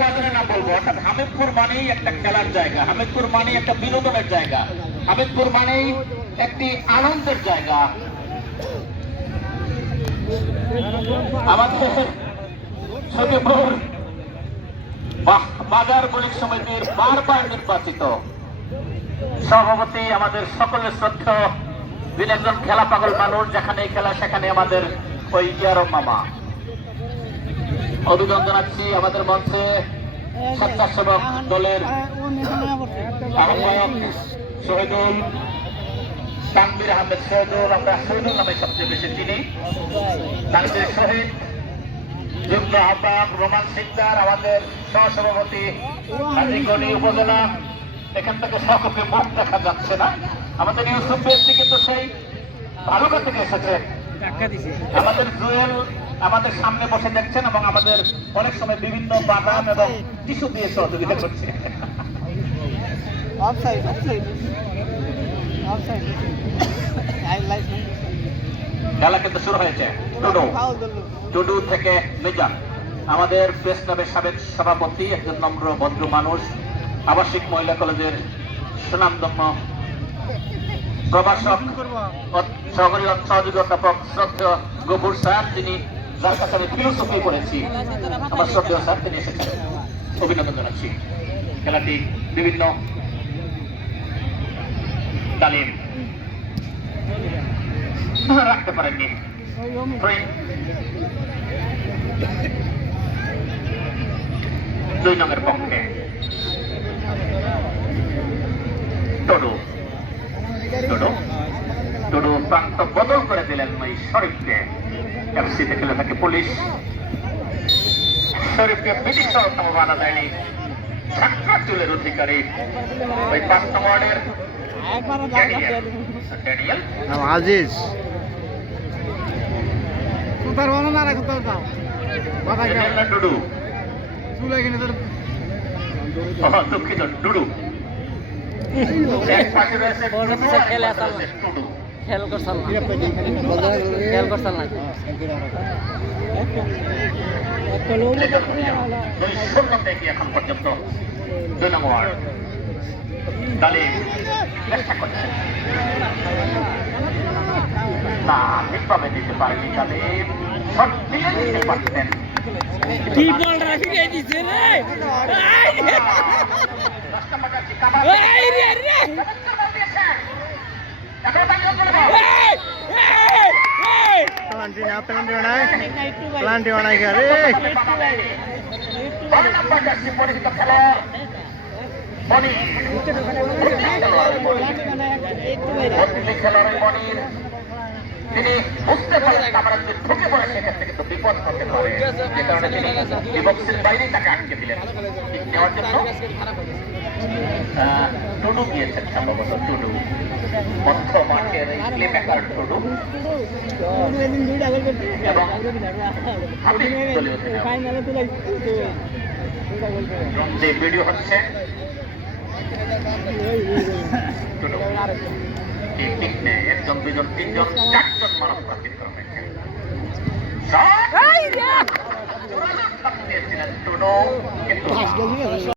কয়জনের নাম বলবো। অর্থাৎ হামিদপুর মানেই একটা খেলার জায়গা, হামিদপুর মানেই একটা বিনোদনের জায়গা, হামিদপুর মানেই একটি আনন্দের জায়গা। আমাদের সখীপুর বাজার বণিক সমিতির বারবার নির্বাচিত সভাপতি, আমাদের সকলের শ্রদ্ধেয়, যিনি একজন খেলা পাগল মানুষ, যেখানে খেলা সেখানে আমাদের ওই ইয়ারব মামা। অভিনন্দন জানাচ্ছি আমাদের মঞ্চে স্বেচ্ছাসেবক দলের আহ্বায়ক শহীদুল তানভীর আহমেদ শহীদুল, আমরা শহীদুল নামে সবচেয়ে বেশি চিনি। তানভীর শহীদ, যুগ্ম আহ্বায়ক রোমান সিকদার, আমাদের সহসভাপতি হাজীগঞ্জ উপজেলা। এখান থেকে সকলকে মুখ দেখা যাচ্ছে না। আমাদের ইউসুফ বেশি কিন্তু সেই ভালুকা থেকে এসেছে। আমাদের জুয়েল আমাদের সামনে বসে দেখছেন এবং আমাদের অনেক সময় বিভিন্ন বাদাম এবং টিস্যু দিয়ে সহযোগিতা করছে। খেলা কিন্তু শুরু হয়েছে। টুডু থেকে মিজান, আমাদের প্রেস ক্লাবের সাবেক সভাপতি, একজন নম্র ভদ্র মানুষ, আবাসিক মহিলা কলেজের সুনামধন্য প্রভাষক, সহকারী সহযোগী অধ্যাপক শ্রদ্ধেয় গফুর স্যার, তিনি যার কাছে আমি ফিলোসফি পড়েছি, আমার শ্রদ্ধেয় স্যার, তিনি এসেছেন। অভিনন্দন জানাচ্ছি। খেলাটি বিভিন্ন তালিম রাখতে পারেননি। দুই নঙের পক্ষে টুডু প্রান্ত বদল করে দিলেন ওই শরীফকে। এফসিতে খেলে থাকে পুলিশ। শরীফকে ব্রিটিশ সরকার বাধা দেয়নি। ছাত্রা চুলের অধিকারী ওই 5 নং ওয়ার্ডের ড্যানিয়েল আজিজ ডুডু, দুঃখিত ডুডু। এক পাশে রয়েছে টুডু। খেয়াল করছাল না এখন পর্যন্ত 2 নং ওয়ার্ড তালিম চেষ্টা করছে না, ঠিকভাবে দিতে পারেনি তালিম। শট দিয়ে দিতে পারতেন। কি বল রাখি দিছে রে, প্লান্টি বানাই রে পরিচিত খেলোয়াড় মনির, তিনি বুঝতে পারেন আমরা যদি ঢুকে পড়ে সেক্ষেত্রে কিন্তু বিপদ হতে পারে, যে কারণে তিনি বক্সের বাইরেই তাকে আটকে দিলেন। নেওয়ার জন্য টুডু গিয়েছেন, সম্ভবত টুডু মধ্য মাঠের প্লে মেকার টুডু এবং ভিডিও হচ্ছে। ঠিক নেই, 1 2 3 4 মানব প্রার্থীকরণ হয়েছে। টুডু কিন্তু